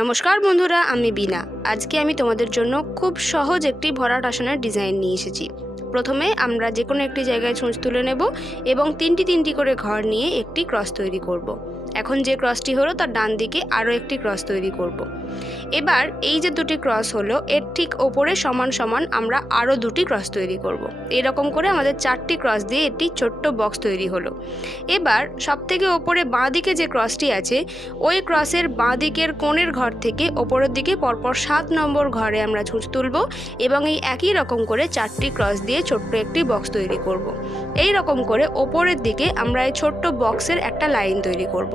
নমস্কার বন্ধুরা, আমি বিনা। আজকে আমি তোমাদের জন্য খুব সহজ একটি ভরাট আসনের ডিজাইন নিয়ে এসেছি। প্রথমে আমরা যে কোনো একটি জায়গায় ছুঁচ তুলে নেব এবং তিনটি করে ঘর নিয়ে একটি ক্রস তৈরি করব। এখন যে ক্রসটি হলো তার ডান দিকে আরও একটি ক্রস তৈরি করব। এবার এই যে দুটি ক্রস হলো এর ঠিক ওপরে সমান সমান আমরা আরও দুটি ক্রস তৈরি করব। এরকম করে আমাদের 4টি ক্রস দিয়ে একটি ছোট্ট বক্স তৈরি হলো। এবার সবথেকে ওপরে বাঁ দিকে যে ক্রসটি আছে ওই ক্রসের বাঁ দিকের কোণের ঘর থেকে ওপরের দিকে পরপর 7 নম্বর ঘরে আমরা ছুঁচ তুলব এবং এই একই রকম করে 4টি ক্রস দিয়ে ছোট্ট একটি বক্স তৈরি করব। এই রকম করে ওপরের দিকে আমরা এই ছোট্ট বক্সের একটা লাইন তৈরি করব।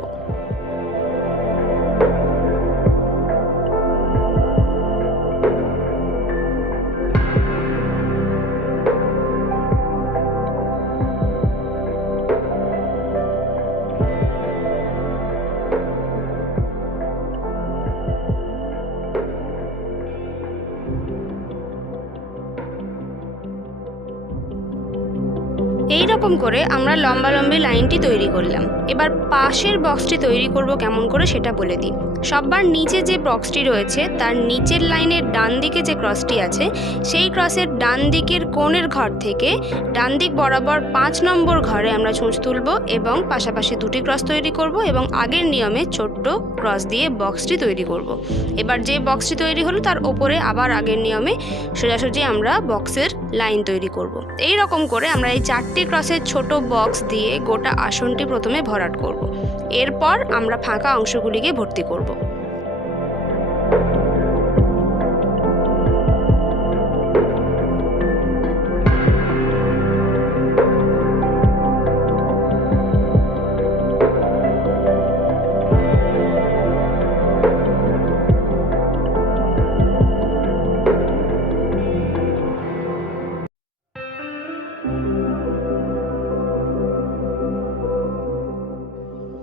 এই রকম করে আমরা লম্বালম্বি লাইনটি তৈরি করলাম। এবার পাশের বক্সটি তৈরি করব কেমন করে সেটা বলে দিই। সববার নিচে যে বক্সটি রয়েছে তার নিচের লাইনের ডান দিকে যে ক্রসটি আছে সেই ক্রসের ডান দিকের কোণের ঘর থেকে ডান দিক বরাবর 5 নম্বর ঘরে আমরা ছুঁচ তুলব এবং পাশাপাশি দুটি ক্রস তৈরি করব এবং আগের নিয়মে ছোট্ট ক্রস দিয়ে বক্সটি তৈরি করব। এবার যে বক্সটি তৈরি হলো তার ওপরে আবার আগের নিয়মে সোজাসুজি আমরা বক্সের লাইন তৈরি করব। এই রকম করে আমরা এই 4টি ক্রসের ছোট বক্স দিয়ে গোটা আসনটি প্রথমে ভরাট করব। এরপর আমরা ফাঁকা অংশগুলিকে ভর্তি করব।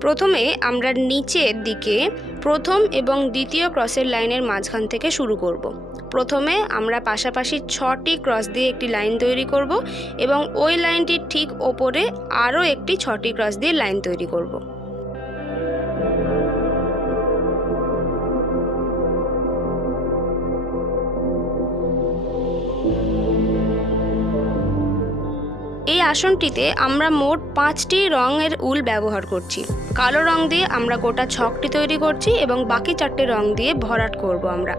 প্রথমে আমরা নিচের দিকে প্রথম এবং দ্বিতীয় ক্রসের লাইনের মাঝখান থেকে শুরু করব। প্রথমে আমরা পাশাপাশি 6টি ক্রস দিয়ে একটি লাইন তৈরি করব এবং ওই লাইনটির ঠিক ওপরে আরও একটি 6টি ক্রস দিয়ে লাইন তৈরি করব। এই আসনটিতে আমরা মোট 5টি রঙের উল ব্যবহার করছি। কালো রং দিয়ে আমরা গোটা ছকটি তৈরি করছি এবং বাকি 4টে রং দিয়ে ভরাট করব আমরা।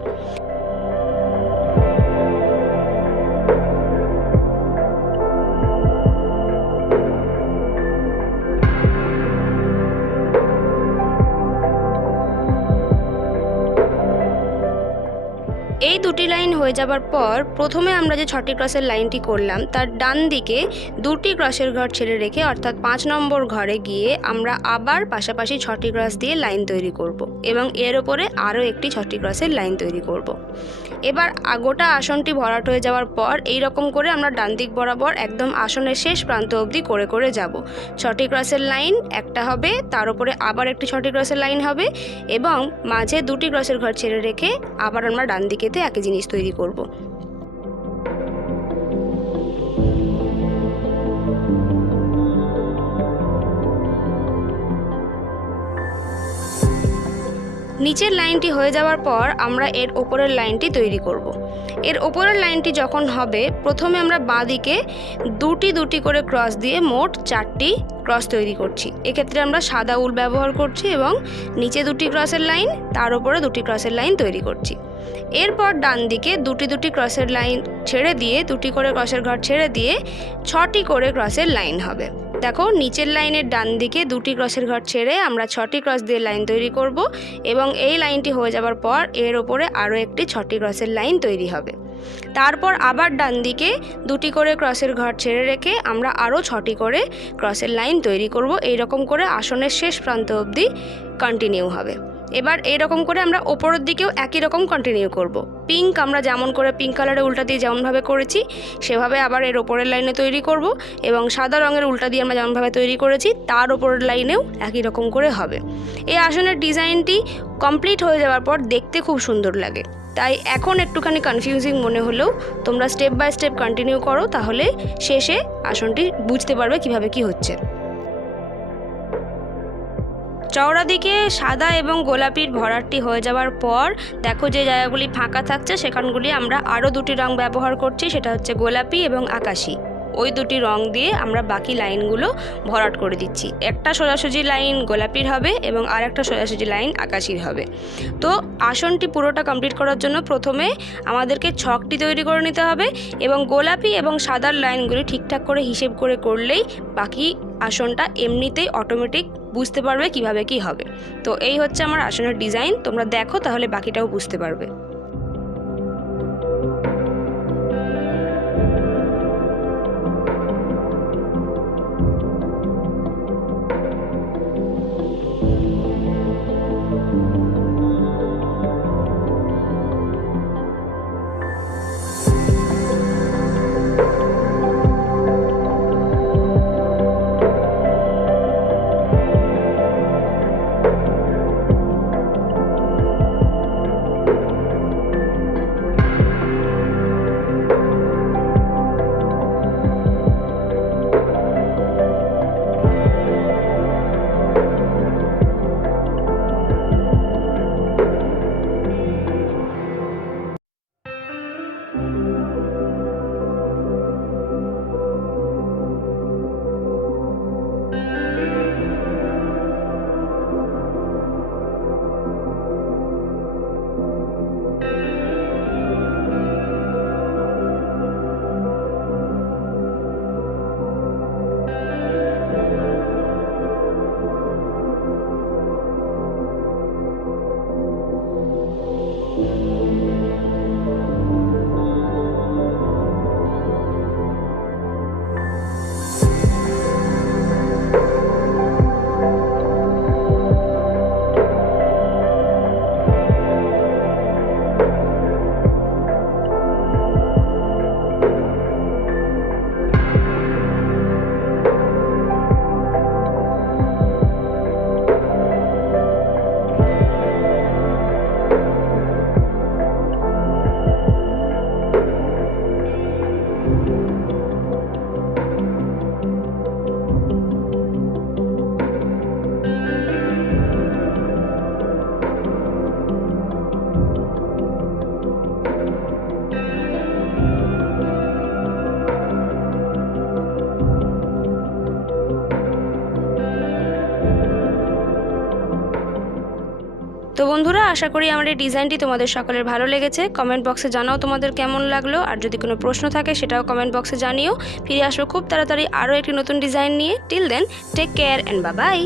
এই দুটি লাইন হয়ে যাবার পর প্রথমে আমরা যে 6টি ক্রসের লাইনটি করলাম তার ডান দিকে দুটি ক্রসের ঘর ছেড়ে রেখে অর্থাৎ 5 নম্বর ঘরে গিয়ে আমরা আবার পাশাপাশি 6টি ক্রস দিয়ে লাইন তৈরি করব এবং এর ওপরে আরও একটি 6টি ক্রসের লাইন তৈরি করব। এবার গোটা আসনটি ভরাট হয়ে যাওয়ার পর এই রকম করে আমরা ডান দিক বরাবর একদম আসনের শেষ প্রান্ত অবধি করে করে যাব। 6টি ক্রসের লাইন একটা হবে, তার উপরে আবার একটি 6টি ক্রসের লাইন হবে এবং মাঝে দুটি ক্রসের ঘর ছেড়ে রেখে আবার আমরা ডান দিকে একই জিনিস তৈরি করব। নিচের লাইনটি হয়ে যাওয়ার পর আমরা এর ওপরের লাইনটি তৈরি করব। এর ওপরের লাইনটি যখন হবে প্রথমে আমরা বাঁ দিকে দুটি করে ক্রস দিয়ে মোট 4টি ক্রস তৈরি করছি। এক্ষেত্রে আমরা সাদা উল ব্যবহার করছি এবং নিচে দুটি ক্রসের লাইন, তার উপরে দুটি ক্রসের লাইন তৈরি করছি। এরপর ডান দিকে দুটি ক্রসের লাইন ছেড়ে দিয়ে দুটি করে ক্রসের ঘর ছেড়ে দিয়ে 6টি করে ক্রসের লাইন হবে। দেখো, নিচের লাইনের ডান দিকে দুটি ক্রসের ঘর ছেড়ে আমরা 6টি ক্রস দিয়ে লাইন তৈরি করব এবং এই লাইনটি হয়ে যাবার পর এর ওপরে আরও একটি 6টি ক্রসের লাইন তৈরি হবে। তারপর আবার ডান দিকে দুটি করে ক্রসের ঘর ছেড়ে রেখে আমরা আরও 6টি করে ক্রসের লাইন তৈরি করব। এই রকম করে আসনের শেষ প্রান্ত অবধি কন্টিনিউ হবে। এবার এইরকম করে আমরা ওপরের দিকেও একই রকম কন্টিনিউ করব। পিঙ্ক আমরা যেমন করে পিঙ্ক কালারের উল্টা দিয়ে যেমনভাবে করেছি সেভাবে আবার এর ওপরের লাইনে তৈরি করব এবং সাদা রঙের উল্টা দিয়ে আমরা যেমনভাবে তৈরি করেছি তার ওপরের লাইনেও একই রকম করে হবে। এই আসনের ডিজাইনটি কমপ্লিট হয়ে যাওয়ার পর দেখতে খুব সুন্দর লাগে, তাই এখন একটুখানি কনফিউজিং মনে হলেও তোমরা স্টেপ বাই স্টেপ কন্টিনিউ করো, তাহলে শেষে আসনটি বুঝতে পারবে কিভাবে কি হচ্ছে। চওড়া দিকে সাদা এবং গোলাপির ভরাটটি হয়ে যাওয়ার পর দেখো যে জায়গাগুলি ফাঁকা থাকছে সেখানগুলি আমরা আরও দুটি রং ব্যবহার করছি, সেটা হচ্ছে গোলাপি এবং আকাশি। ওই দুটি রং দিয়ে আমরা বাকি লাইনগুলো ভরাট করে দিচ্ছি। একটা সোজাসুজি লাইন গোলাপির হবে এবং আর একটা সোজাসুজি লাইন আকাশির হবে। তো আসনটি পুরোটা কমপ্লিট করার জন্য প্রথমে আমাদেরকে ছকটি তৈরি করে নিতে হবে এবং গোলাপি এবং সাদার লাইনগুলি ঠিকঠাক করে হিসেব করে করলেই বাকি আসনটা এমনিতেই অটোমেটিক বুঝতে পারবে কিভাবে কি হবে। তো এই হচ্ছে আমার আসনের ডিজাইন, তোমরা দেখো তাহলে বাকিটাও বুঝতে পারবে। তো বন্ধুরা, আশা করি আমার এই ডিজাইনটি তোমাদের সকলের ভালো লেগেছে। কমেন্ট বক্সে জানাও তোমাদের কেমন লাগলো, আর যদি কোনো প্রশ্ন থাকে সেটাও কমেন্ট বক্সে জানিও। ফিরে আসবো খুব তাড়াতাড়ি আরও একটি নতুন ডিজাইন নিয়ে। Till then, take care and bye by.